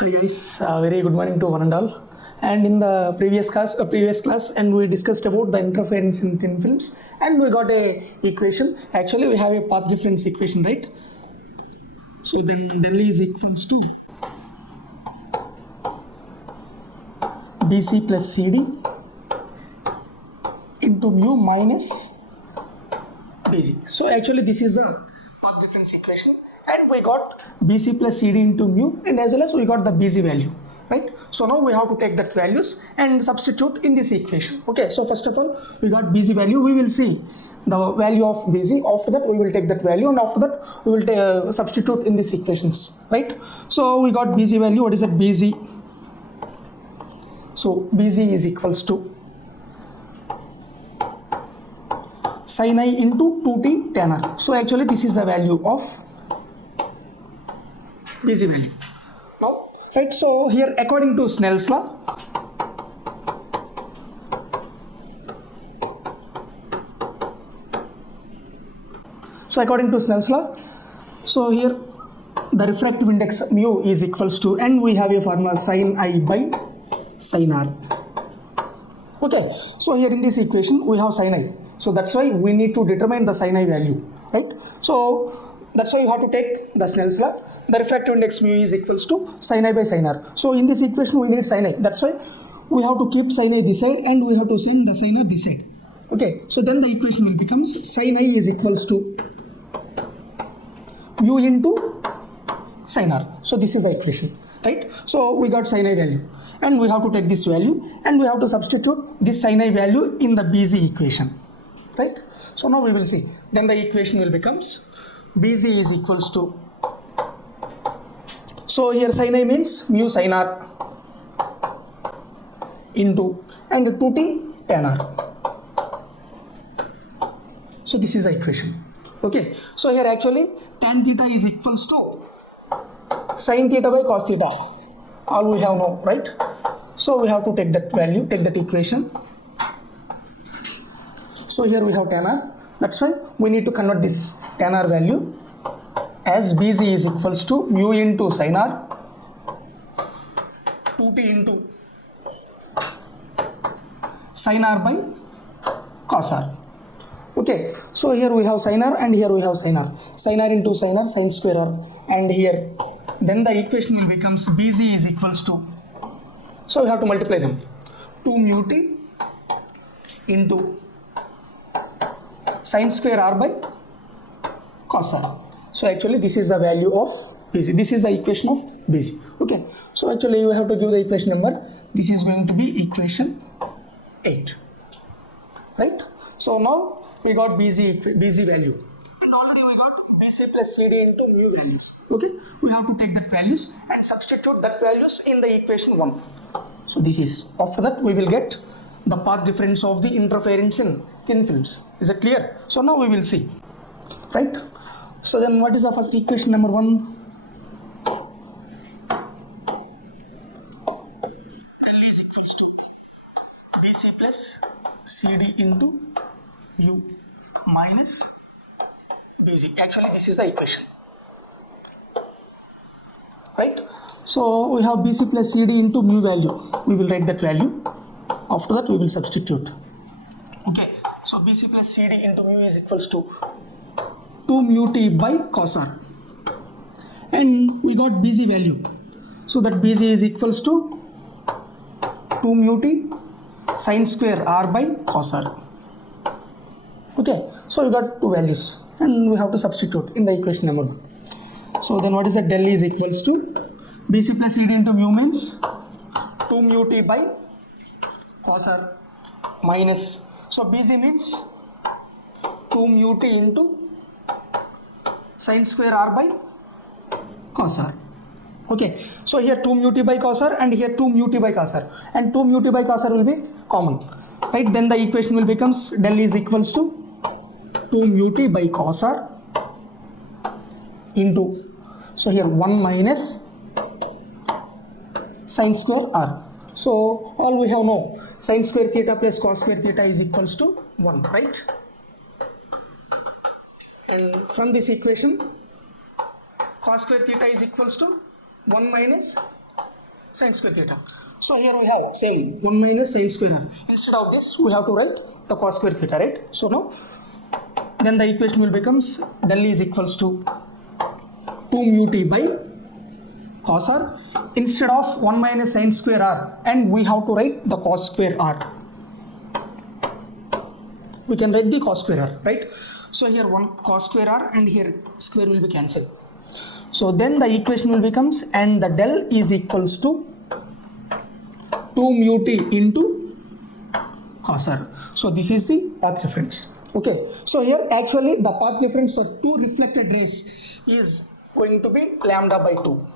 Hey guys, very good morning to one and all. And in the previous class, and we discussed about the interference in thin films, and we got a equation. Actually, we have a path difference equation, right? So then del E is equals to BC plus CD into mu minus BG. So actually, this is the path difference equation. And we got BC plus CD into mu, and as well as we got the BG value, right? So now we have to take that values and substitute in this equation. Okay, so first of all we got BG value. We will see the value of BG. After that we will take that value, and after that we will substitute in these equations, right? So we got BG value. What is that? BG. So BG is equals to sin I into 2t tan R. So actually this is the value of BG value. Now, right, so here according to Snell's law, so here the refractive index mu is equals to, and we have a formula sin I by sin R. Okay, so here in this equation we have sin I, so that's why we need to determine the sin I value, right? So that's why you have to take the Snell's law. The refractive index mu is equals to sin I by sin R. So in this equation we need sin I. That's why we have to keep sin I this side and we have to send the sin R this side. Okay, so then the equation will become sin I is equals to mu into sin R. So this is the equation, right? So we got sin I value, and we have to take this value and we have to substitute this sin I value in the BG equation, right? So now we will see. Then the equation will becomes BG is equals to, so here sin I means mu sin R into and 2t tan R. So this is the equation. Okay, so here actually tan theta is equals to sin theta by cos theta. All we have now, right? So we have to take that value, take that equation. So here we have tan R. That's why we need to convert this tan R value as BG is equals to mu into sin R 2t into sin R by cos R. Okay, so here we have sin R and here we have sin R. Sin R into sin R, sin square R, and here then the equation will becomes BG is equals to, so we have to multiply them, 2 mu t into sin square R by cos R. So actually this is the value of BG. This is the equation of BG. Okay, so actually you have to give the equation number. This is going to be equation 8, right? So now we got BG value, and already we got BC plus CD into mu values. Okay, we have to take that values and substitute that values in the equation 1. So this is, after that we will get the path difference of the interference in thin films. Is it clear? So now we will see, right? So then what is the first equation number 1? Del is equals to BC plus CD into mu minus BG. Actually this is the equation, right? So we have BC plus CD into mu value. We will write that value. After that we will substitute. Okay, so BC plus CD into mu is equals to 2 mu t by cos R, and we got BG value. So that BG is equals to 2 mu t sin square R by cos R. Okay, so we got two values and we have to substitute in the equation number 1. So then what is that? Del is equals to BC plus CD into mu means 2 mu t by cos R minus, so BG means 2 mu t into sin square R by cos R. Okay, so here 2 mu t by cos R and here 2 mu t by cos R, and 2 mu t by cos R will be common, right? Then the equation will becomes del is equals to 2 mu t by cos R into, so here 1 minus sin square R. So all we have now, sin square theta plus cos square theta is equals to 1, right? And from this equation cos square theta is equals to 1 minus sin square theta. So here we have same 1 minus sin square r. Instead of this, we have to write the cos square theta, right? So now, then the equation will becomes del is equals to 2 mu t by cos r instead of 1 minus sin square r, and we have to write the cos square r. We can write the cos square r, right? So here 1 cos square r and here square will be cancelled. So then the equation will becomes, and the del is equals to 2 mu t into cos r. So this is the path difference. Okay, so here actually the path difference for two reflected rays is going to be lambda by 2.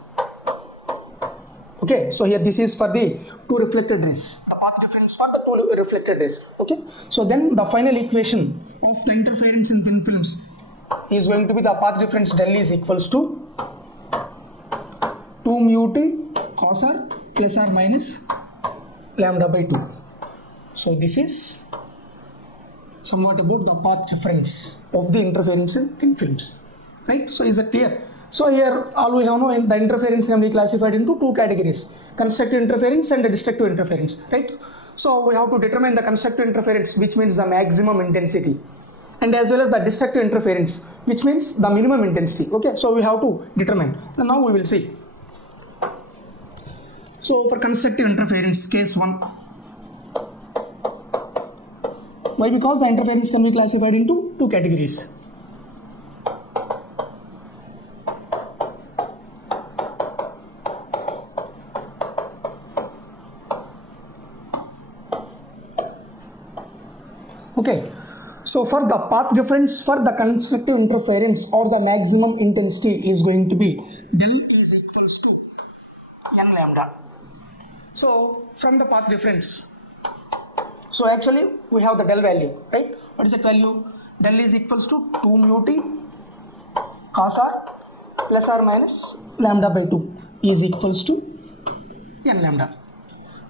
Okay, so here this is for the two reflected rays, the path difference for the two reflected rays. Okay, so then the final equation of the interference in thin films is going to be the path difference del is equals to 2 mu t cos r plus or minus lambda by 2. So this is somewhat about the path difference of the interference in thin films, right? So is that clear? So here all we have know, the interference can be classified into two categories: constructive interference and destructive interference, right? So we have to determine the constructive interference, which means the maximum intensity, and as well as the destructive interference, which means the minimum intensity. Okay, so we have to determine, and now we will see. So for constructive interference, case 1, why? Because the interference can be classified into two categories. Okay, so for the path difference for the constructive interference or the maximum intensity is going to be del is equals to n lambda. So from the path difference, so actually we have the del value, right? What is that value? Del is equals to 2 mu t cos r plus or minus lambda by 2 is equals to n lambda.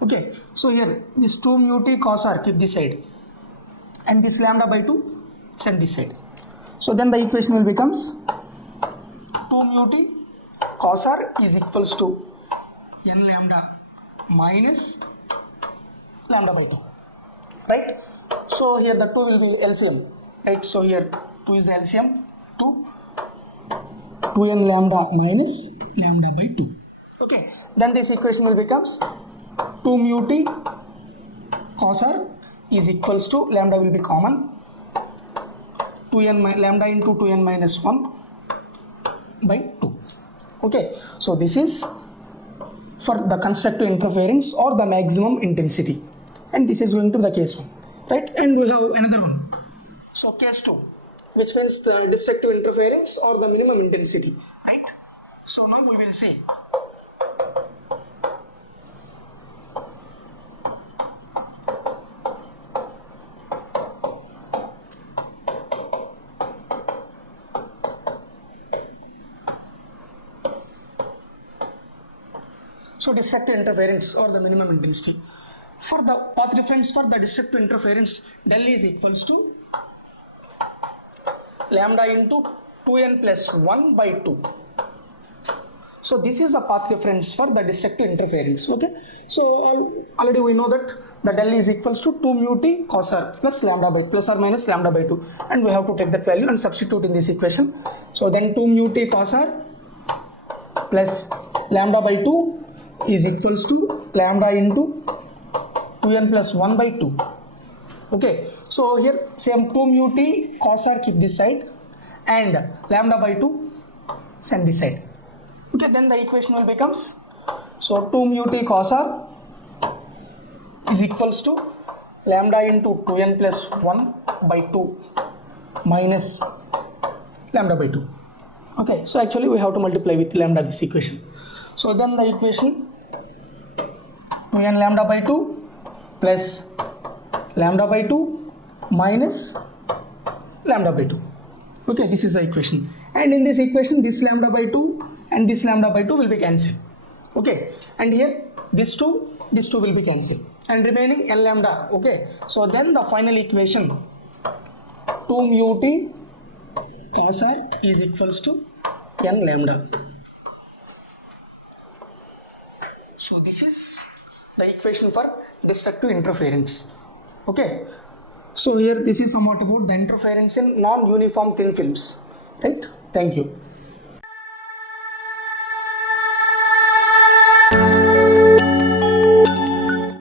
Okay, so here this 2 mu t cos r keep this side, and this lambda by 2 send this side. So then the equation will becomes 2 mu t cos r is equals to n lambda minus lambda by 2, right? So here the 2 will be LCM, right? So here 2 is the LCM, 2n lambda minus lambda by 2. Okay, then this equation will becomes 2 mu t cos r is equals to, lambda will be common, 2n lambda into 2n minus 1 by 2. Okay, so this is for the constructive interference or the maximum intensity, and this is going to be the case 1, right? And we have another one, so case 2, which means the destructive interference or the minimum intensity, right? So now we will see. So destructive interference or the minimum intensity. For the path difference for the destructive interference, del is equals to lambda into 2n plus 1 by 2. So this is the path difference for the destructive interference. Okay, so already we know that the del is equals to 2 mu t cos r plus lambda by plus or minus lambda by 2, and we have to take that value and substitute in this equation. So then 2 mu t cos r plus lambda by 2 is equals to lambda into 2n plus 1 by 2. Okay, so here same 2 mu t cos r keep this side, and lambda by 2 send this side. Okay, then the equation will becomes, so 2 mu t cos r is equals to lambda into 2n plus 1 by 2 minus lambda by 2. Okay, so actually we have to multiply with lambda this equation. So then the equation 2n lambda by 2 plus lambda by 2 minus lambda by 2. Okay, this is the equation, and in this equation this lambda by 2 and this lambda by 2 will be cancelled. Okay, and here this 2 will be cancelled, and remaining n lambda. Okay, so then the final equation 2 mu t cos r is equals to n lambda. So So this is the equation for destructive interference. Okay. So here this is somewhat about the interference in non-uniform thin films. Right. Thank you.